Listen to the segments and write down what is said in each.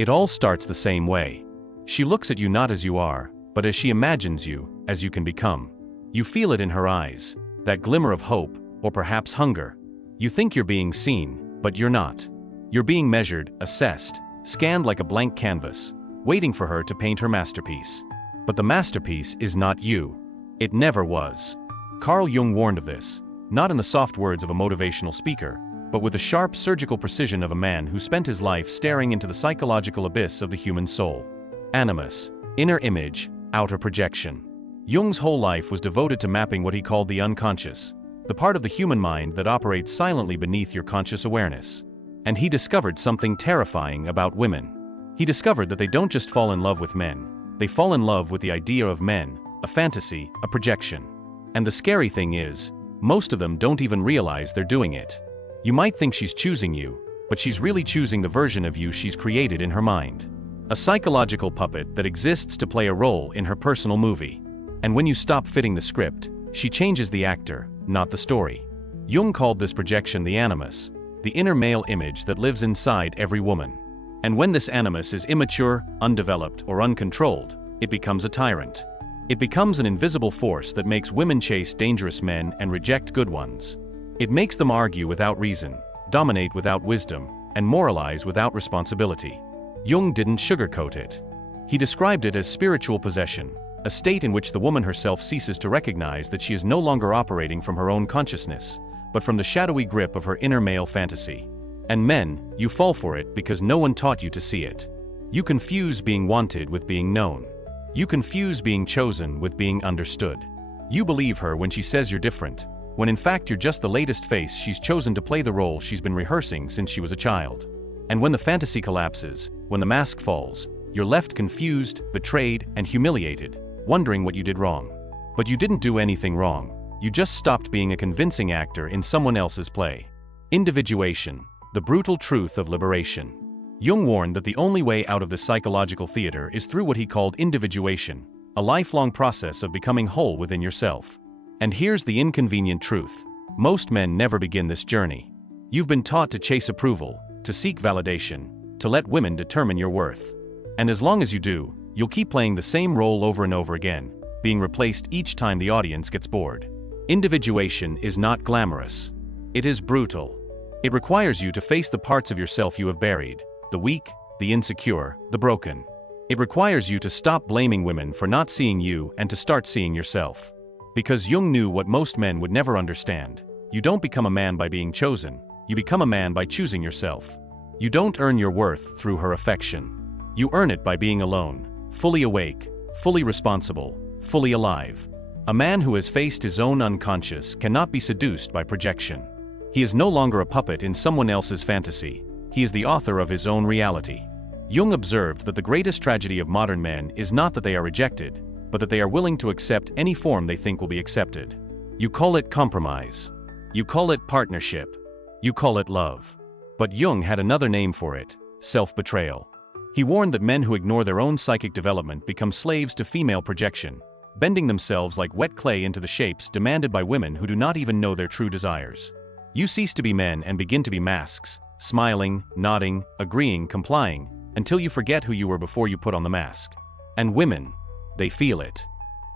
It all starts the same way. She looks at you not as you are, but as she imagines you, as you can become. You feel it in her eyes, that glimmer of hope, or perhaps hunger. You think you're being seen, but you're not. You're being measured, assessed, scanned like a blank canvas, waiting for her to paint her masterpiece. But the masterpiece is not you. It never was. Carl Jung warned of this, not in the soft words of a motivational speaker, but with the sharp surgical precision of a man who spent his life staring into the psychological abyss of the human soul. Animus, inner image, outer projection. Jung's whole life was devoted to mapping what he called the unconscious, the part of the human mind that operates silently beneath your conscious awareness. And he discovered something terrifying about women. He discovered that they don't just fall in love with men, they fall in love with the idea of men, a fantasy, a projection. And the scary thing is, most of them don't even realize they're doing it. You might think she's choosing you, but she's really choosing the version of you she's created in her mind. A psychological puppet that exists to play a role in her personal movie. And when you stop fitting the script, she changes the actor, not the story. Jung called this projection the animus, the inner male image that lives inside every woman. And when this animus is immature, undeveloped, or uncontrolled, it becomes a tyrant. It becomes an invisible force that makes women chase dangerous men and reject good ones. It makes them argue without reason, dominate without wisdom, and moralize without responsibility. Jung didn't sugarcoat it. He described it as spiritual possession, a state in which the woman herself ceases to recognize that she is no longer operating from her own consciousness, but from the shadowy grip of her inner male fantasy. And men, you fall for it because no one taught you to see it. You confuse being wanted with being known. You confuse being chosen with being understood. You believe her when she says you're different, when in fact you're just the latest face she's chosen to play the role she's been rehearsing since she was a child. And when the fantasy collapses, when the mask falls, you're left confused, betrayed, and humiliated, wondering what you did wrong. But you didn't do anything wrong. You just stopped being a convincing actor in someone else's play. Individuation, the brutal truth of liberation. Jung warned that the only way out of this psychological theater is through what he called individuation, a lifelong process of becoming whole within yourself. And here's the inconvenient truth. Most men never begin this journey. You've been taught to chase approval, to seek validation, to let women determine your worth. And as long as you do, you'll keep playing the same role over and over again, being replaced each time the audience gets bored. Individuation is not glamorous. It is brutal. It requires you to face the parts of yourself you have buried, the weak, the insecure, the broken. It requires you to stop blaming women for not seeing you and to start seeing yourself. Because Jung knew what most men would never understand. You don't become a man by being chosen, you become a man by choosing yourself. You don't earn your worth through her affection. You earn it by being alone, fully awake, fully responsible, fully alive. A man who has faced his own unconscious cannot be seduced by projection. He is no longer a puppet in someone else's fantasy. He is the author of his own reality. Jung observed that the greatest tragedy of modern men is not that they are rejected, but that they are willing to accept any form they think will be accepted. You call it compromise. You call it partnership. You call it love. But Jung had another name for it: self-betrayal. He warned that men who ignore their own psychic development become slaves to female projection, bending themselves like wet clay into the shapes demanded by women who do not even know their true desires. You cease to be men and begin to be masks, smiling, nodding, agreeing, complying, until you forget who you were before you put on the mask. And women, they feel it.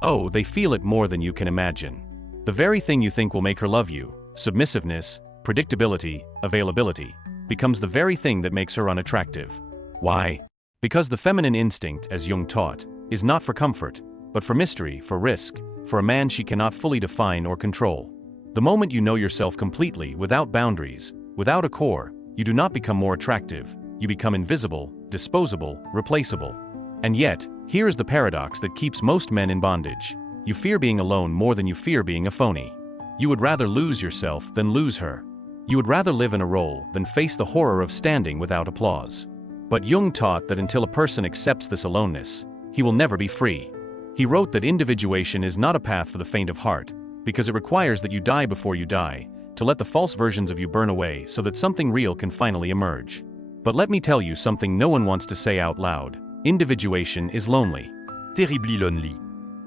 Oh, they feel it more than you can imagine. The very thing you think will make her love you, submissiveness, predictability, availability, becomes the very thing that makes her unattractive. Why? Because the feminine instinct, as Jung taught, is not for comfort, but for mystery, for risk, for a man she cannot fully define or control. The moment you know yourself completely, without boundaries, without a core, you do not become more attractive, you become invisible, disposable, replaceable. And yet, here is the paradox that keeps most men in bondage. You fear being alone more than you fear being a phony. You would rather lose yourself than lose her. You would rather live in a role than face the horror of standing without applause. But Jung taught that until a person accepts this aloneness, he will never be free. He wrote that individuation is not a path for the faint of heart, because it requires that you die before you die, to let the false versions of you burn away so that something real can finally emerge. But let me tell you something no one wants to say out loud. Individuation is lonely. Terribly lonely.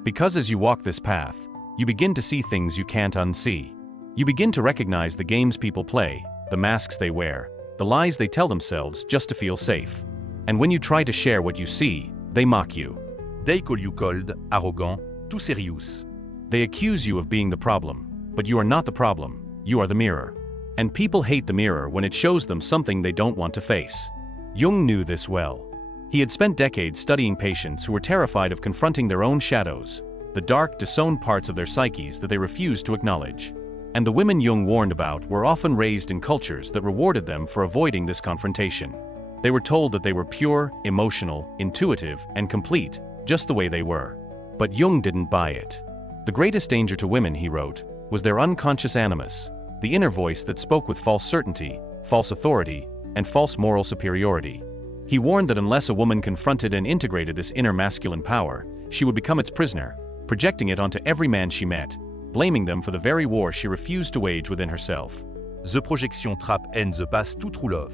Because as you walk this path, you begin to see things you can't unsee. You begin to recognize the games people play, the masks they wear, the lies they tell themselves just to feel safe. And when you try to share what you see, they mock you. They call you cold, arrogant, too serious. They accuse you of being the problem, but you are not the problem, you are the mirror. And people hate the mirror when it shows them something they don't want to face. Jung knew this well. He had spent decades studying patients who were terrified of confronting their own shadows, the dark, disowned parts of their psyches that they refused to acknowledge. And the women Jung warned about were often raised in cultures that rewarded them for avoiding this confrontation. They were told that they were pure, emotional, intuitive, and complete, just the way they were. But Jung didn't buy it. The greatest danger to women, he wrote, was their unconscious animus, the inner voice that spoke with false certainty, false authority, and false moral superiority. He warned that unless a woman confronted and integrated this inner masculine power, she would become its prisoner, projecting it onto every man she met, blaming them for the very war she refused to wage within herself. The projection trap and the pass to true love.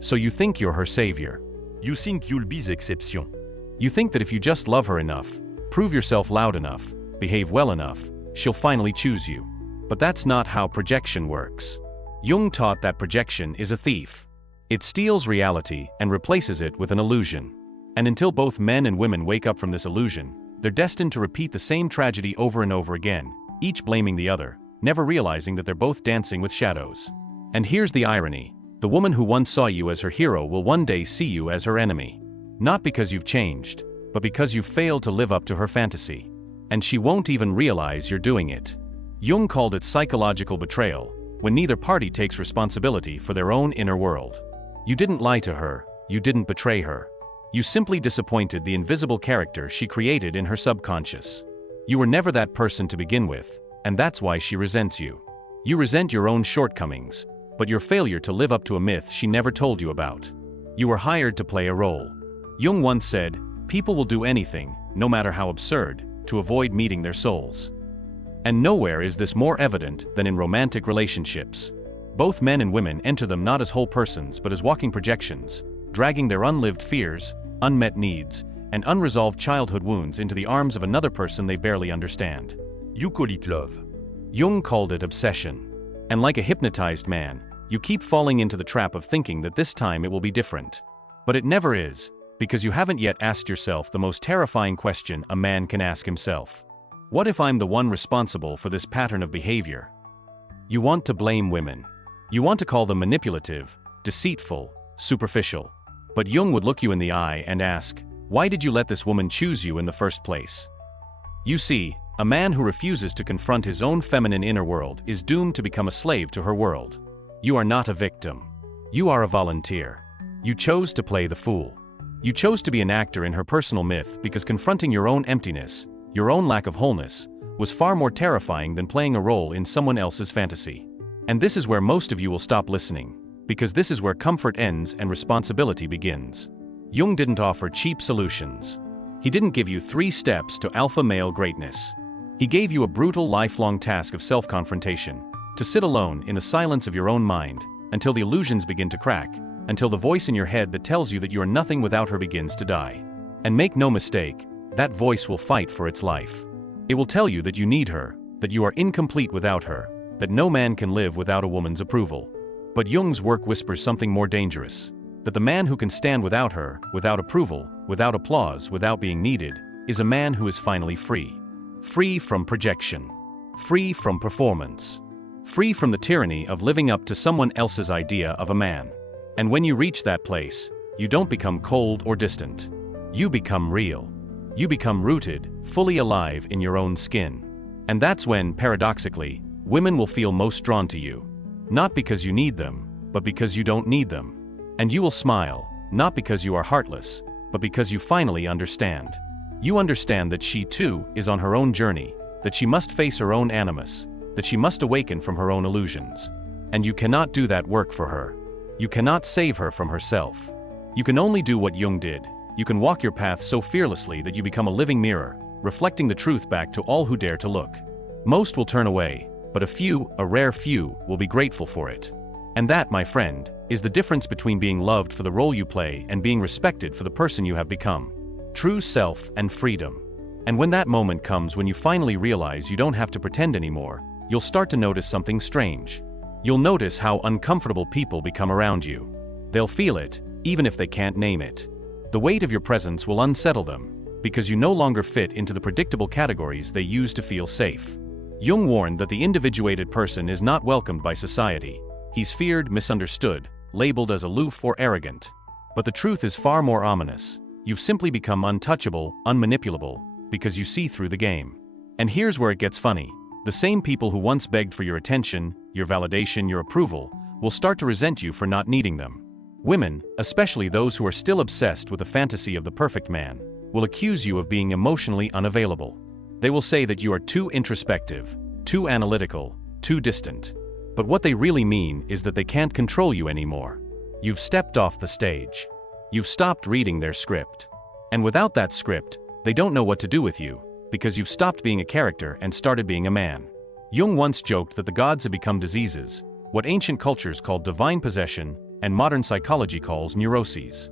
So you think you're her savior. You think you'll be the exception. You think that if you just love her enough, prove yourself loud enough, behave well enough, she'll finally choose you. But that's not how projection works. Jung taught that projection is a thief. It steals reality and replaces it with an illusion. And until both men and women wake up from this illusion, they're destined to repeat the same tragedy over and over again, each blaming the other, never realizing that they're both dancing with shadows. And here's the irony. The woman who once saw you as her hero will one day see you as her enemy. Not because you've changed, but because you've failed to live up to her fantasy. And she won't even realize you're doing it. Jung called it psychological betrayal, when neither party takes responsibility for their own inner world. You didn't lie to her, you didn't betray her. You simply disappointed the invisible character she created in her subconscious. You were never that person to begin with, and that's why she resents you. You resent your own shortcomings, but your failure to live up to a myth she never told you about. You were hired to play a role. Jung once said, "People will do anything, no matter how absurd, to avoid meeting their souls." And nowhere is this more evident than in romantic relationships. Both men and women enter them not as whole persons but as walking projections, dragging their unlived fears, unmet needs, and unresolved childhood wounds into the arms of another person they barely understand. You call it love. Jung called it obsession. And like a hypnotized man, you keep falling into the trap of thinking that this time it will be different. But it never is, because you haven't yet asked yourself the most terrifying question a man can ask himself. What if I'm the one responsible for this pattern of behavior? You want to blame women. You want to call them manipulative, deceitful, superficial. But Jung would look you in the eye and ask, why did you let this woman choose you in the first place? You see, a man who refuses to confront his own feminine inner world is doomed to become a slave to her world. You are not a victim. You are a volunteer. You chose to play the fool. You chose to be an actor in her personal myth because confronting your own emptiness, your own lack of wholeness, was far more terrifying than playing a role in someone else's fantasy. And this is where most of you will stop listening, because this is where comfort ends and responsibility begins. Jung didn't offer cheap solutions. He didn't give you 3 steps to alpha male greatness. He gave you a brutal lifelong task of self-confrontation, to sit alone in the silence of your own mind, until the illusions begin to crack, until the voice in your head that tells you that you are nothing without her begins to die. And make no mistake, that voice will fight for its life. It will tell you that you need her, that you are incomplete without her, that no man can live without a woman's approval. But Jung's work whispers something more dangerous, that the man who can stand without her, without approval, without applause, without being needed, is a man who is finally free. Free from projection. Free from performance. Free from the tyranny of living up to someone else's idea of a man. And when you reach that place, you don't become cold or distant. You become real. You become rooted, fully alive in your own skin. And that's when, paradoxically, women will feel most drawn to you. Not because you need them, but because you don't need them. And you will smile, not because you are heartless, but because you finally understand. You understand that she too is on her own journey, that she must face her own animus, that she must awaken from her own illusions. And you cannot do that work for her. You cannot save her from herself. You can only do what Jung did. You can walk your path so fearlessly that you become a living mirror, reflecting the truth back to all who dare to look. Most will turn away, but a few, a rare few, will be grateful for it. And that, my friend, is the difference between being loved for the role you play and being respected for the person you have become. True self and freedom. And when that moment comes when you finally realize you don't have to pretend anymore, you'll start to notice something strange. You'll notice how uncomfortable people become around you. They'll feel it, even if they can't name it. The weight of your presence will unsettle them, because you no longer fit into the predictable categories they use to feel safe. Jung warned that the individuated person is not welcomed by society. He's feared, misunderstood, labeled as aloof or arrogant. But the truth is far more ominous. You've simply become untouchable, unmanipulable, because you see through the game. And here's where it gets funny. The same people who once begged for your attention, your validation, your approval, will start to resent you for not needing them. Women, especially those who are still obsessed with the fantasy of the perfect man, will accuse you of being emotionally unavailable. They will say that you are too introspective, too analytical, too distant. But what they really mean is that they can't control you anymore. You've stepped off the stage. You've stopped reading their script. And without that script, they don't know what to do with you, because you've stopped being a character and started being a man. Jung once joked that the gods have become diseases, what ancient cultures called divine possession, and modern psychology calls neuroses.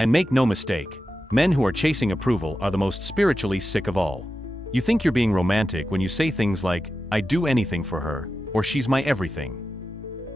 And make no mistake, men who are chasing approval are the most spiritually sick of all. You think you're being romantic when you say things like, "I'd do anything for her," or "she's my everything."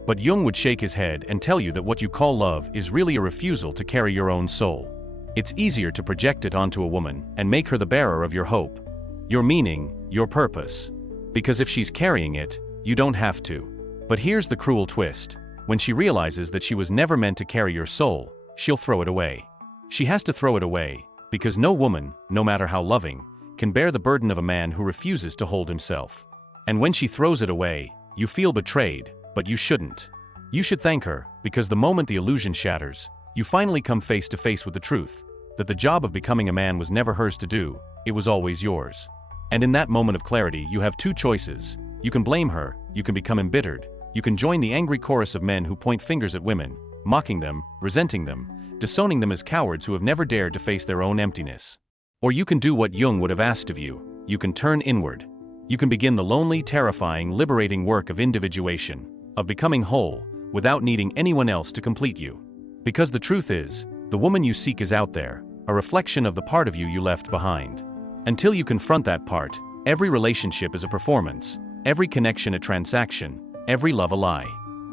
But Jung would shake his head and tell you that what you call love is really a refusal to carry your own soul. It's easier to project it onto a woman and make her the bearer of your hope, your meaning, your purpose. Because if she's carrying it, you don't have to. But here's the cruel twist. When she realizes that she was never meant to carry your soul, she'll throw it away. She has to throw it away, because no woman, no matter how loving, can bear the burden of a man who refuses to hold himself. And when she throws it away, you feel betrayed, but you shouldn't. You should thank her, because the moment the illusion shatters, you finally come face to face with the truth, that the job of becoming a man was never hers to do, it was always yours. And in that moment of clarity, you have two choices. You can blame her, you can become embittered, you can join the angry chorus of men who point fingers at women, mocking them, resenting them, disowning them as cowards who have never dared to face their own emptiness. Or you can do what Jung would have asked of you. You can turn inward. You can begin the lonely, terrifying, liberating work of individuation, of becoming whole, without needing anyone else to complete you. Because the truth is, the woman you seek is out there, a reflection of the part of you you left behind. Until you confront that part, every relationship is a performance, every connection a transaction, every love a lie.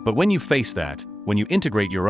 But when you face that, when you integrate your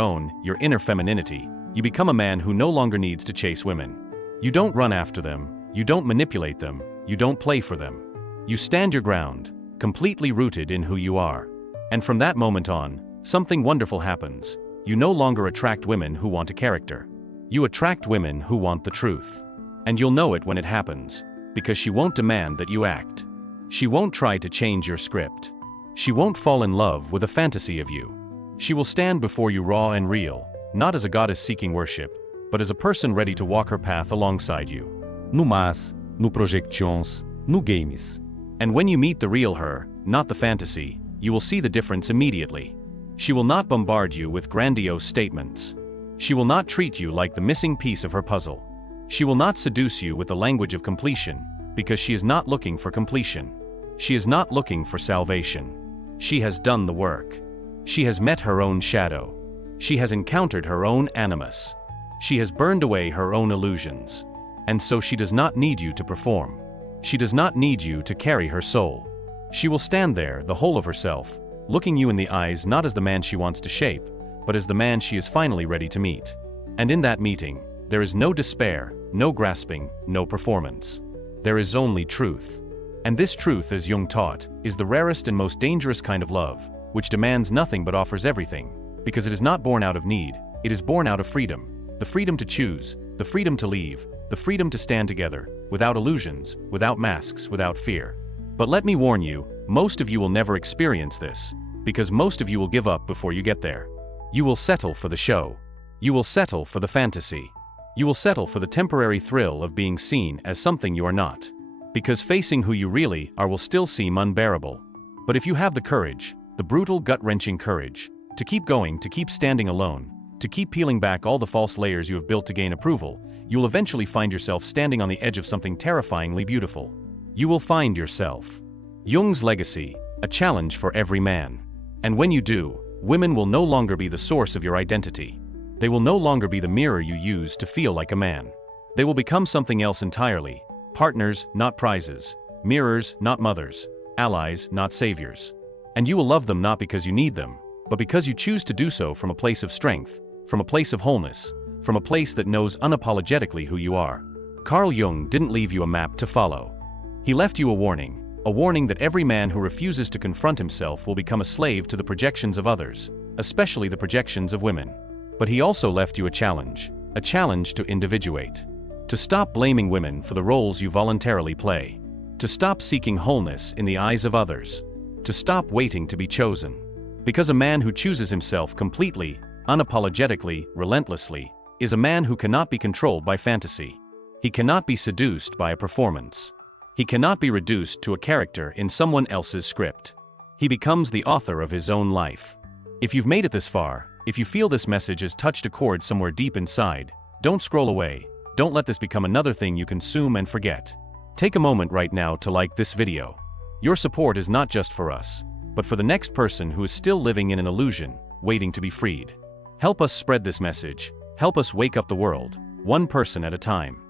inner femininity, you become a man who no longer needs to chase women. You don't run after them, you don't manipulate them, you don't play for them. You stand your ground, completely rooted in who you are. And from that moment on, something wonderful happens. You no longer attract women who want a character. You attract women who want the truth. And you'll know it when it happens, because she won't demand that you act. She won't try to change your script. She won't fall in love with a fantasy of you. She will stand before you raw and real, not as a goddess seeking worship, but as a person ready to walk her path alongside you. No mas, no projections, no games. And when you meet the real her, not the fantasy, you will see the difference immediately. She will not bombard you with grandiose statements. She will not treat you like the missing piece of her puzzle. She will not seduce you with the language of completion, because she is not looking for completion. She is not looking for salvation. She has done the work. She has met her own shadow. She has encountered her own animus. She has burned away her own illusions. And so she does not need you to perform. She does not need you to carry her soul. She will stand there, the whole of herself, looking you in the eyes not as the man she wants to shape, but as the man she is finally ready to meet. And in that meeting, there is no despair, no grasping, no performance. There is only truth. And this truth, as Jung taught, is the rarest and most dangerous kind of love, which demands nothing but offers everything, because it is not born out of need, it is born out of freedom. The freedom to choose, the freedom to leave, the freedom to stand together, without illusions, without masks, without fear. But let me warn you, most of you will never experience this, because most of you will give up before you get there. You will settle for the show. You will settle for the fantasy. You will settle for the temporary thrill of being seen as something you are not. Because facing who you really are will still seem unbearable. But if you have the courage, the brutal, gut-wrenching courage, to keep going, to keep standing alone, to keep peeling back all the false layers you have built to gain approval, you will eventually find yourself standing on the edge of something terrifyingly beautiful. You will find yourself. Jung's legacy, a challenge for every man. And when you do, women will no longer be the source of your identity. They will no longer be the mirror you use to feel like a man. They will become something else entirely. Partners, not prizes. Mirrors, not mothers. Allies, not saviors. And you will love them not because you need them, but because you choose to do so from a place of strength, from a place of wholeness, from a place that knows unapologetically who you are. Carl Jung didn't leave you a map to follow. He left you a warning that every man who refuses to confront himself will become a slave to the projections of others, especially the projections of women. But he also left you a challenge to individuate. To stop blaming women for the roles you voluntarily play. To stop seeking wholeness in the eyes of others. To stop waiting to be chosen. Because a man who chooses himself completely, unapologetically, relentlessly, is a man who cannot be controlled by fantasy. He cannot be seduced by a performance. He cannot be reduced to a character in someone else's script. He becomes the author of his own life. If you've made it this far, if you feel this message has touched a chord somewhere deep inside, don't scroll away. Don't let this become another thing you consume and forget. Take a moment right now to like this video. Your support is not just for us, but for the next person who is still living in an illusion, waiting to be freed. Help us spread this message. Help us wake up the world, one person at a time.